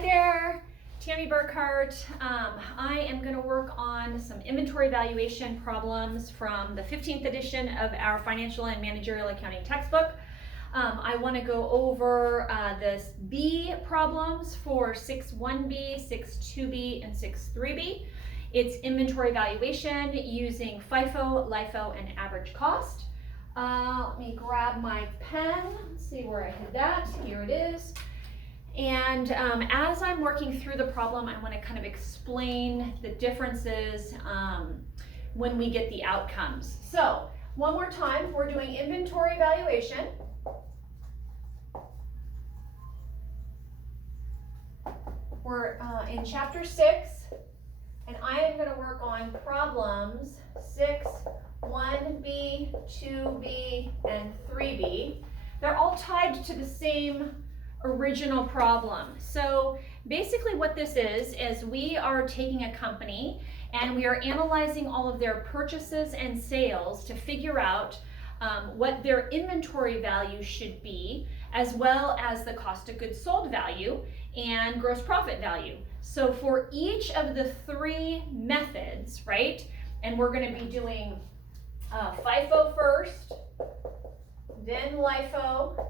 Hi there, Tammy Burkhart. I am going to work on some inventory valuation problems from the 15th edition of our Financial and Managerial Accounting textbook. I want to go over this B problems for 6.1b, 6.2b, and 6.3b. It's inventory valuation using FIFO, LIFO, and average cost. Let me grab my pen, let's see where I hid that. Here it is. And as I'm working through the problem, I want to kind of explain the differences when we get the outcomes. So, one more time, we're doing inventory valuation. We're in chapter 6, and I am going to work on problems 6, 1b, 2b, and 3b. They're all tied to the same original problem. So basically what this is we are taking a company and we are analyzing all of their purchases and sales to figure out what their inventory value should be, as well as the cost of goods sold value and gross profit value. So for each of the three methods, right, and we're going to be doing FIFO first, then LIFO,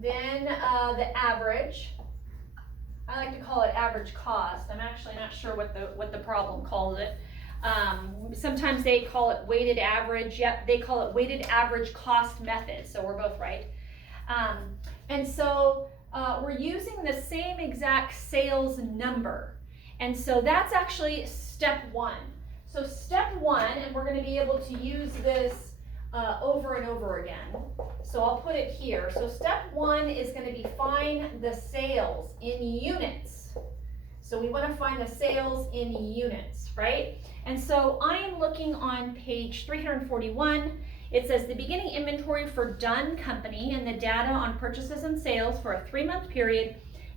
then the average. I like to call it average cost. I'm actually not sure what the problem calls it. Sometimes they call it weighted average. Yep, they call it weighted average cost method. So we're both right. And so we're using the same exact sales number. And so that's actually step 1. So step 1, and we're going to be able to use this over and over again. So I'll put it here. So step 1 is going to be find the sales in units. So we want to find the sales in units, right? And so I am looking on page 341. It says the beginning inventory for Dunn Company and the data on purchases and sales for a 3-month period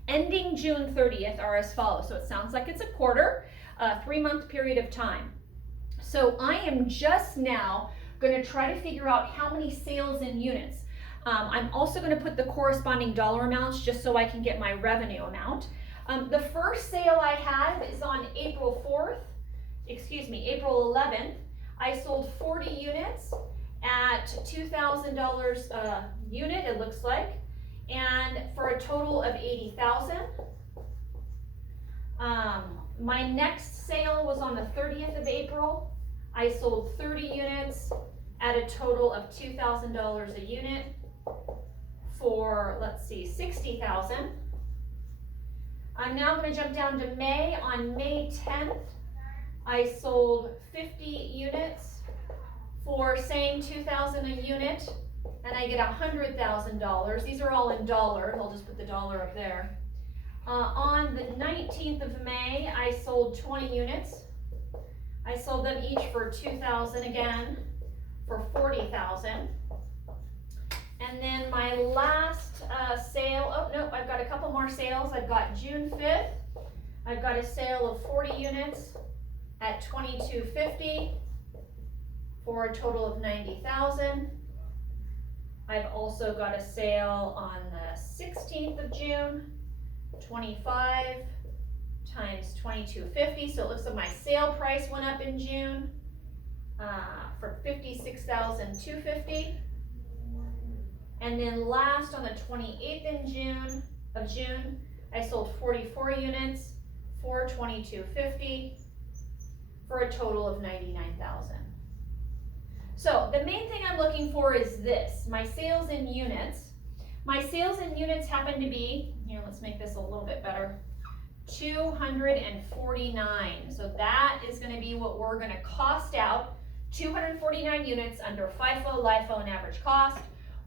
ending June 30th are as follows. So it sounds like it's a quarter, a 3-month period of time. So I am just now going to try to figure out how many sales in units. I'm also going to put the corresponding dollar amounts just so I can get my revenue amount. The first sale I have is on April 11th. I sold 40 units at $2,000 a unit, it looks like, and for a total of $80,000. My next sale was on the 30th of April. I sold 30 units at a total of $2,000 a unit for, let's see, $60,000. I'm now going to jump down to May. On May 10th, I sold 50 units for same $2,000 a unit, and I get $100,000. These are all in dollars. I'll just put the dollar up there. On the 19th of May, I sold 20 units. I sold them each for $2,000 again, for $40,000. And then my last sale, oh no, I've got a couple more sales. I've got June 5th. I've got a sale of 40 units at $22.50 for a total of $90,000. I've also got a sale on the 16th of June, 25 times $22.50. So it looks like my sale price went up in June for $56,250. And then last on the 28th of June, I sold 44 units for $22.50 for a total of $99,000. So the main thing I'm looking for is this, my sales in units. My sales in units happen to be, here, let's make this a little bit better, 249. So that is going to be what we're going to cost out, 249 units under FIFO, LIFO, and average cost.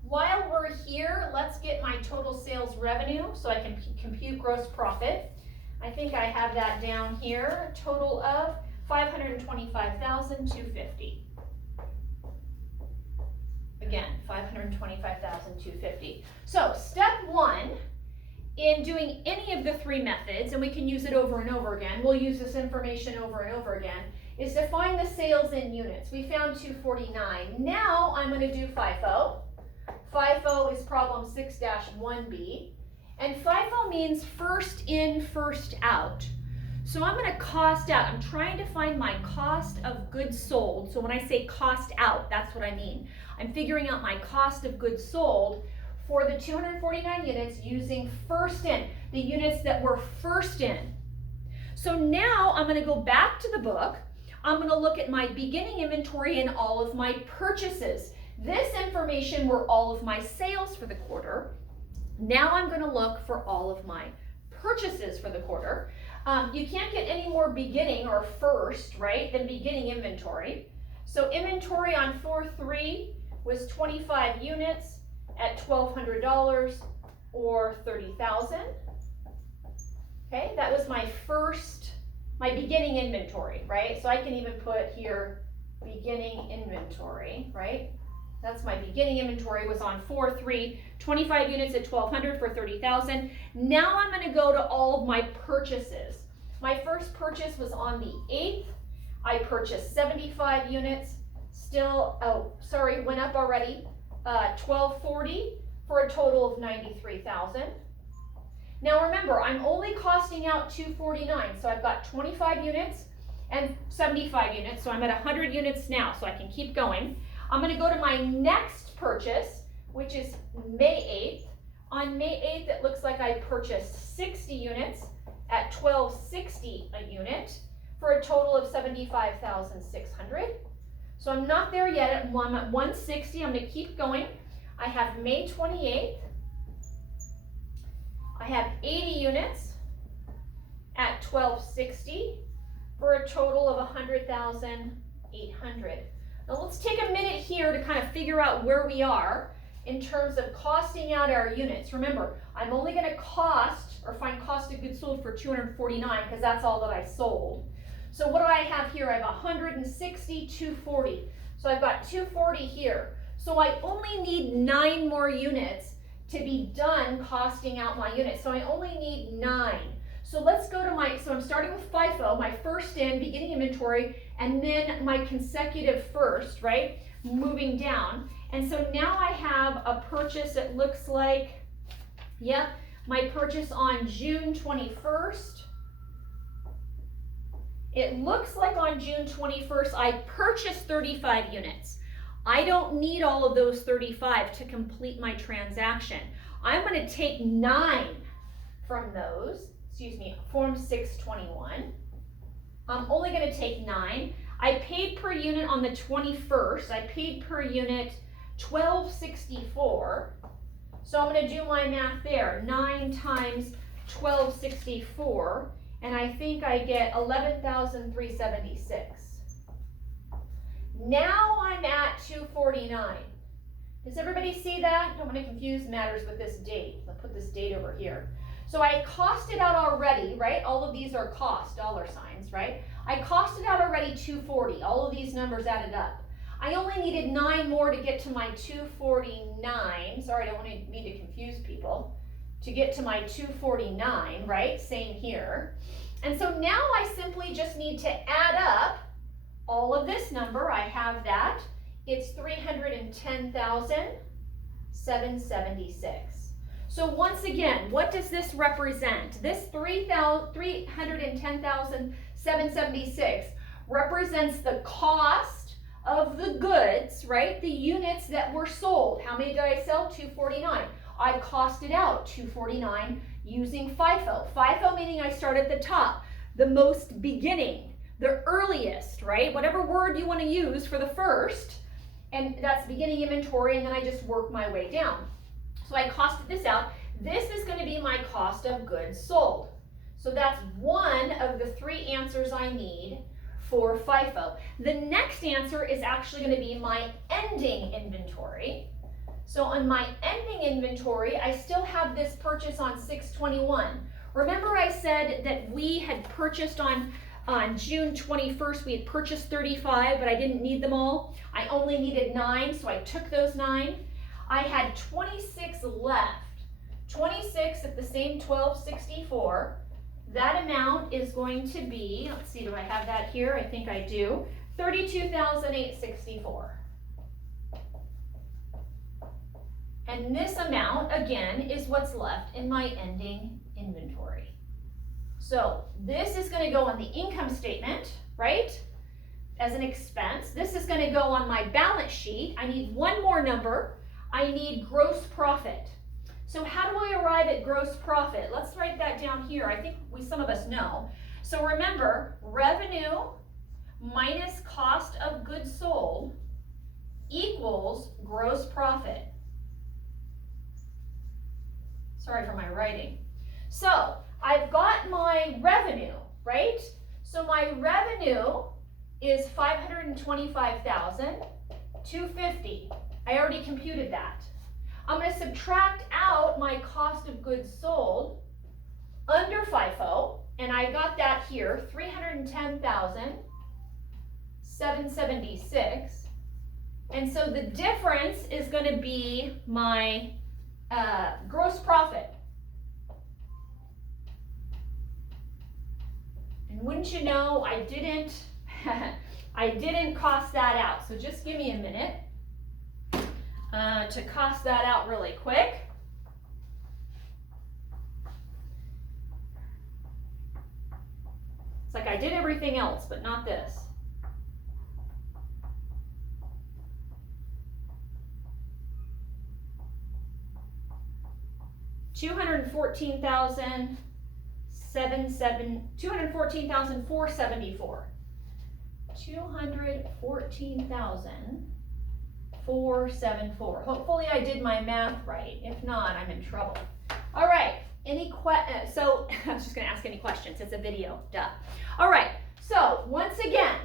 While we're here, let's get my total sales revenue so I can compute gross profit. I think I have that down here, a total of $525,250. Again, $525,250. So step 1 in doing any of the three methods, and we can use it over and over again, we'll use this information over and over again, is to find the sales in units. We found 249. Now I'm going to do FIFO. FIFO is problem 6-1b. And FIFO means first in, first out. So I'm going to cost out. I'm trying to find my cost of goods sold. So when I say cost out, that's what I mean. I'm figuring out my cost of goods sold for the 249 units using first in, the units that were first in. So now I'm going to go back to the book. I'm going to look at my beginning inventory and all of my purchases. This information were all of my sales for the quarter. Now I'm going to look for all of my purchases for the quarter. You can't get any more beginning or first, right, than beginning inventory. So inventory on 4/3 was 25 units at $1,200 or 30,000. Okay, that was my beginning inventory, right? So I can even put here beginning inventory, right? That's my beginning inventory was on 4/3, 25 units at $1,200 for 30,000. Now I'm going to go to all of my purchases. My first purchase was on the 8th. I purchased 75 units. Went up already. 1,240 for a total of 93,000. Now remember, I'm only costing out 249, so I've got 25 units and 75 units, so I'm at 100 units now, so I can keep going. I'm going to go to my next purchase, which is May 8th. On May 8th, it looks like I purchased 60 units at $1,260 a unit for a total of 75,600. So I'm not there yet. I'm at 160. I'm going to keep going. I have May 28th. I have 80 units at $1,260 for a total of 100,800. Now let's take a minute here to kind of figure out where we are in terms of costing out our units. Remember, I'm only going to find cost of goods sold for 249 because that's all that I sold. So what do I have here? I have 160, 240. So I've got 240 here. So I only need 9 more units to be done costing out my units. So I only need 9. So let's go to so I'm starting with FIFO, my first in, beginning inventory, and then my consecutive first, right? Moving down. And so now I have a purchase, it looks like, yep, my purchase on June 21st. It looks like on June 21st, I purchased 35 units. I don't need all of those 35 to complete my transaction. I'm going to take 9 from those, Form 621. I'm only going to take 9. I paid per unit on the 21st. I paid per unit $1,264. So I'm going to do my math there. 9 times $1,264. And I think I get 11,376. Now I'm at 249. Does everybody see that? Don't want to confuse matters with this date. I'll put this date over here. So I costed out already, right? All of these are cost, dollar signs, right? I costed out already 240. All of these numbers added up. I only needed 9 more to get to my 249. Sorry, I don't want to mean to confuse people. To get to my 249, right? Same here. And so now I simply just need to add up all of this number. I have that. It's 310,776. So once again, what does this represent? This 310,776 represents the cost of the goods, right? The units that were sold. How many did I sell? 249. I costed out 249 using FIFO. FIFO meaning I start at the top, the most beginning, the earliest, right? Whatever word you want to use for the first, and that's beginning inventory, and then I just work my way down. So I costed this out. This is going to be my cost of goods sold. So that's one of the 3 answers I need for FIFO. The next answer is actually going to be my ending inventory. So on my ending inventory, I still have this purchase on 6/21. Remember I said that we had purchased on June 21st, we had purchased 35, but I didn't need them all. I only needed 9, so I took those 9. I had 26 left. 26 at the same 1264. That amount is going to be, let's see, do I have that here? I think I do. 32,864. And this amount, again, is what's left in my ending inventory. So this is going to go on the income statement, right, as an expense. This is going to go on my balance sheet. I need one more number. I need gross profit. So how do I arrive at gross profit? Let's write that down here. I think some of us know. So remember, revenue minus cost of goods sold equals gross profit. Sorry for my writing. So I've got my revenue, right? So my revenue is $525,250. I already computed that. I'm going to subtract out my cost of goods sold under FIFO, and I got that here, $310,776. And so the difference is going to be my gross profit. And wouldn't you know, I didn't cost that out. So just give me a minute to cost that out really quick. It's like I did everything else, but not this. $214,474. $214,474. Hopefully I did my math right. If not, I'm in trouble. All right. So I was just going to ask any questions. It's a video. Duh. All right. So once again,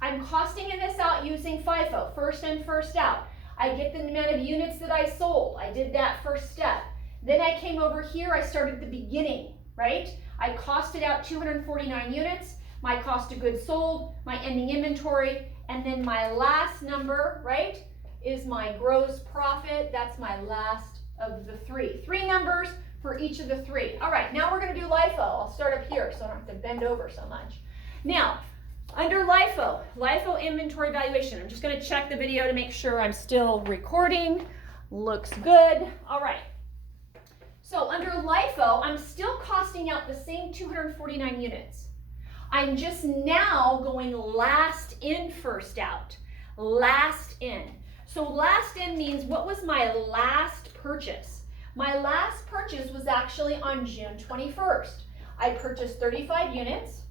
I'm costing this out using FIFO, first in, first out. I get the amount of units that I sold. I did that first step. Then I came over here. I started at the beginning, right? I costed out 249 units, my cost of goods sold, my ending inventory, and then my last number, right, is my gross profit. That's my last of the three. Three numbers for each of the three. All right, now we're going to do LIFO. I'll start up here so I don't have to bend over so much. Now, under LIFO inventory valuation, I'm just going to check the video to make sure I'm still recording. Looks good. All right. So under LIFO, I'm still costing out the same 249 units. I'm just now going last in, first out. Last in. So last in means what was my last purchase? My last purchase was actually on June 21st. I purchased 35 units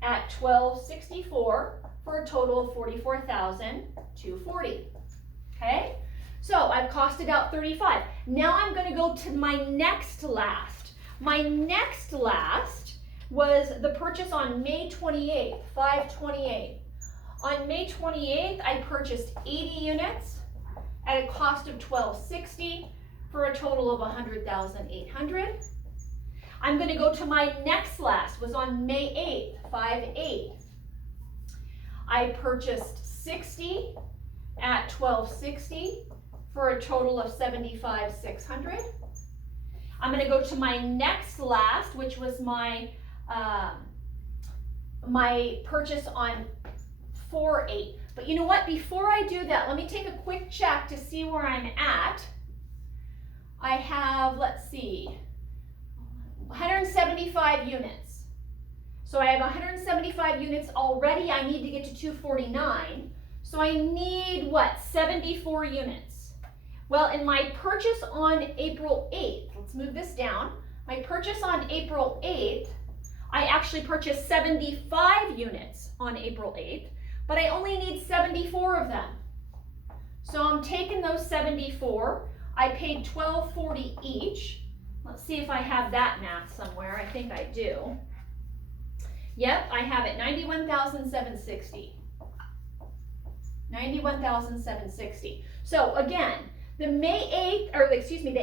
at $12.64 for a total of $44,240. Okay? So I've costed out 35. Now I'm going to go to my next last. My next last was the purchase on May 28th, 5/28. On May 28th, I purchased 80 units at a cost of $12.60 for a total of $100,800. I'm going to go to my next last, was on May 8th, 5/8. I purchased 60 at $12.60 for a total of $75,600. I'm going to go to my next last, which was my my purchase on 4/8. But you know what? Before I do that, let me take a quick check to see where I'm at. I have, let's see, 175 units. So I have 175 units already. I need to get to 249. So I need what? 74 units. Well, in my purchase on April 8th, let's move this down. My purchase on April 8th, I actually purchased 75 units on April 8th, but I only need 74 of them. So I'm taking those 74. I paid $12.40 each. Let's see if I have that math somewhere. I think I do. Yep, I have it, $91,760. $91,760. So again, the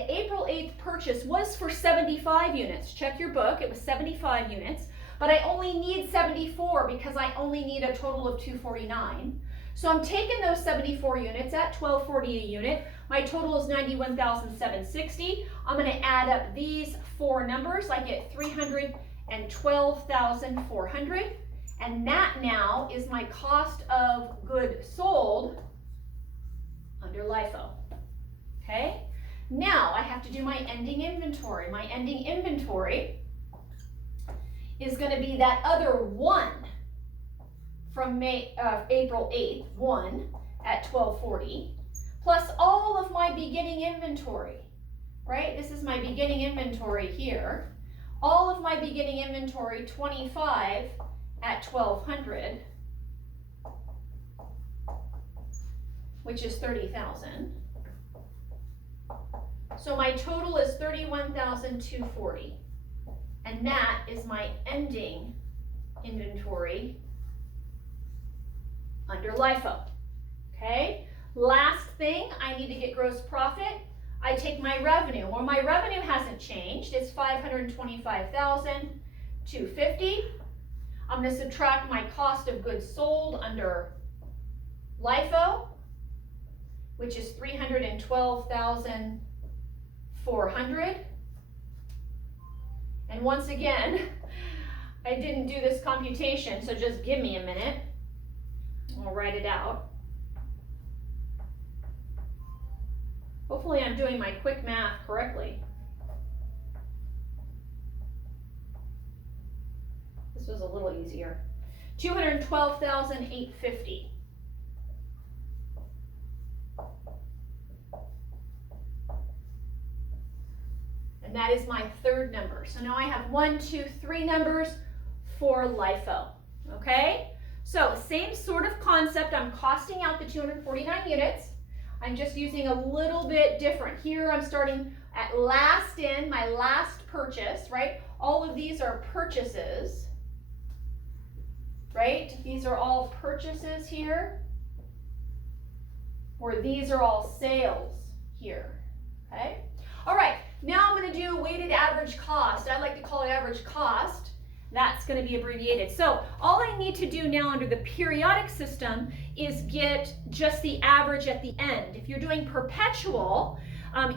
April 8th purchase was for 75 units. Check your book, it was 75 units, but I only need 74 because I only need a total of 249. So I'm taking those 74 units at $12.40 a unit. My total is $91,760. I'm going to add up these four numbers. I get $312,400. And that now is my cost of goods sold under LIFO. Okay? Now I have to do my ending inventory. My ending inventory is going to be that other 1 from April 8th, 1 at 1240, plus all of my beginning inventory, right? This is my beginning inventory here. All of my beginning inventory, 25 at 1200, which is 30,000. So my total is 31,240. And that is my ending inventory under LIFO. Okay? Last thing, I need to get gross profit. I take my revenue. Well, my revenue hasn't changed. It's 525,250. I'm going to subtract my cost of goods sold under LIFO, which is 312,400. And once again, I didn't do this computation, so just give me a minute. I'll write it out. Hopefully I'm doing my quick math correctly. This was a little easier. 212,850. And that is my third number. So now I have 1, 2, 3 numbers for LIFO. Okay? So same sort of concept. I'm costing out the 249 units. I'm just using a little bit different. Here I'm starting at last in, my last purchase, right? All of these are purchases, right? These are all purchases here, or these are all sales here, okay? All right, now I'm gonna do weighted average cost. I like to call it average cost. That's going to be abbreviated. So all I need to do now under the periodic system is get just the average at the end. If you're doing perpetual,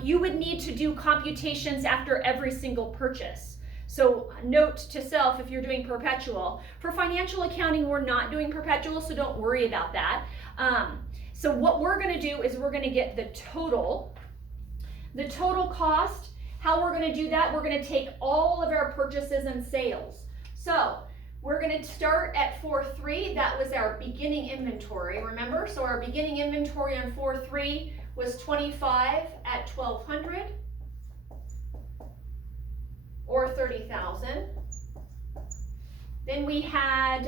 you would need to do computations after every single purchase. So note to self if you're doing perpetual. For financial accounting, we're not doing perpetual, so don't worry about that. So what we're going to do is we're going to get the total cost. How we're going to do that, we're going to take all of our purchases and sales. So we're going to start at 4.3. That was our beginning inventory, remember? So our beginning inventory on 4.3 was 25 at 1,200 or 30,000. Then we had,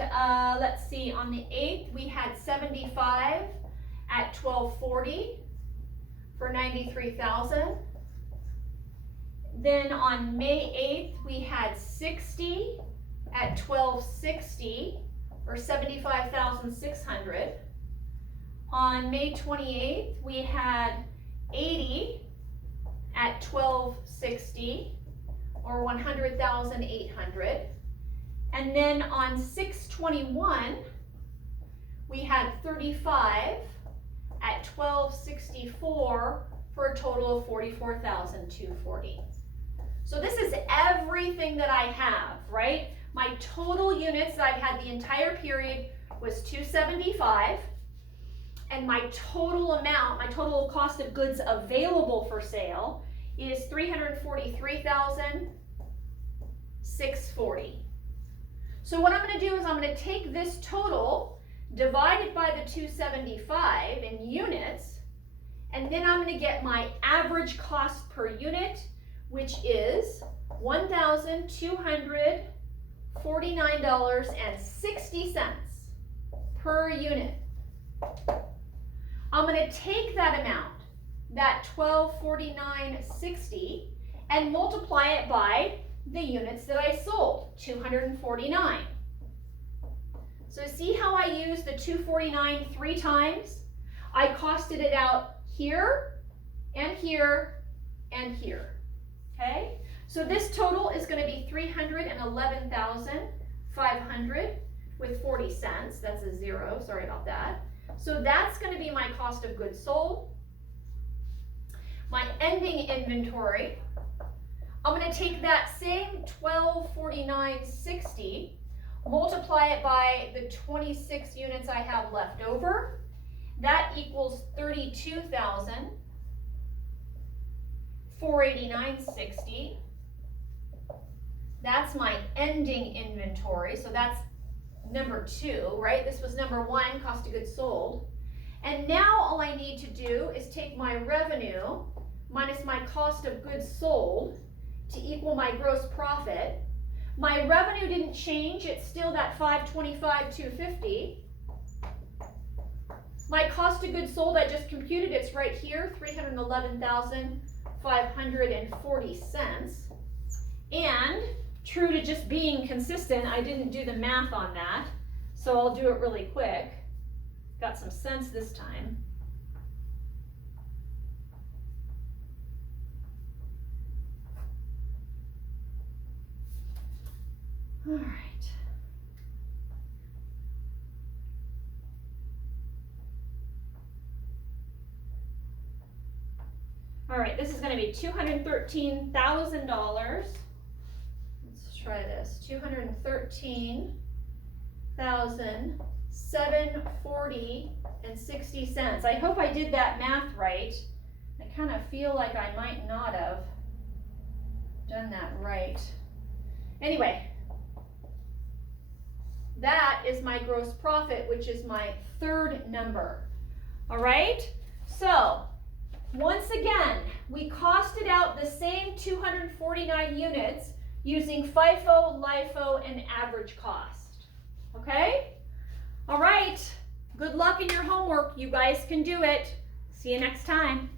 let's see, on the 8th, we had 75 at 1,240 for 93,000. Then on May 8th, we had 60 at 1,260 or 75,600. On May 28th, we had 80 at 1,260 or 100,800. And then on 6/21, we had 35 at 1,264 for a total of 44,240. So this is everything that I have, right? My total units that I've had the entire period was 275, and my total amount, my total cost of goods available for sale is 343,640. So what I'm going to do is I'm going to take this total divided by the 275 in units, and then I'm going to get my average cost per unit, which is $1,249.60 per unit. I'm going to take that amount, that $1,249.60, and multiply it by the units that I sold, 249. So see how I used the 249 3 times? I costed it out here and here and here. Okay? So this total is going to be $311,500 with 40 cents. That's a 0, sorry about that. So that's going to be my cost of goods sold. My ending inventory, I'm going to take that same $1,249.60, multiply it by the 26 units I have left over. That equals 32,000. $489.60. That's my ending inventory, so that's number 2, right? This was number 1, cost of goods sold. And now all I need to do is take my revenue minus my cost of goods sold to equal my gross profit. My revenue didn't change, it's still that $525,250. My cost of goods sold, I just computed, it's right here, $311,540. And true to just being consistent, I didn't do the math on that, so I'll do it really quick. Got some sense this time. All right. All right, this is going to be $213,000. Let's try this. $213,740.60. I hope I did that math right. I kind of feel like I might not have done that right. Anyway, that is my gross profit, which is my third number. All right, so once again, we costed out the same 249 units using FIFO, LIFO, and average cost. Okay? All right, good luck in your homework. You guys can do it. See you next time.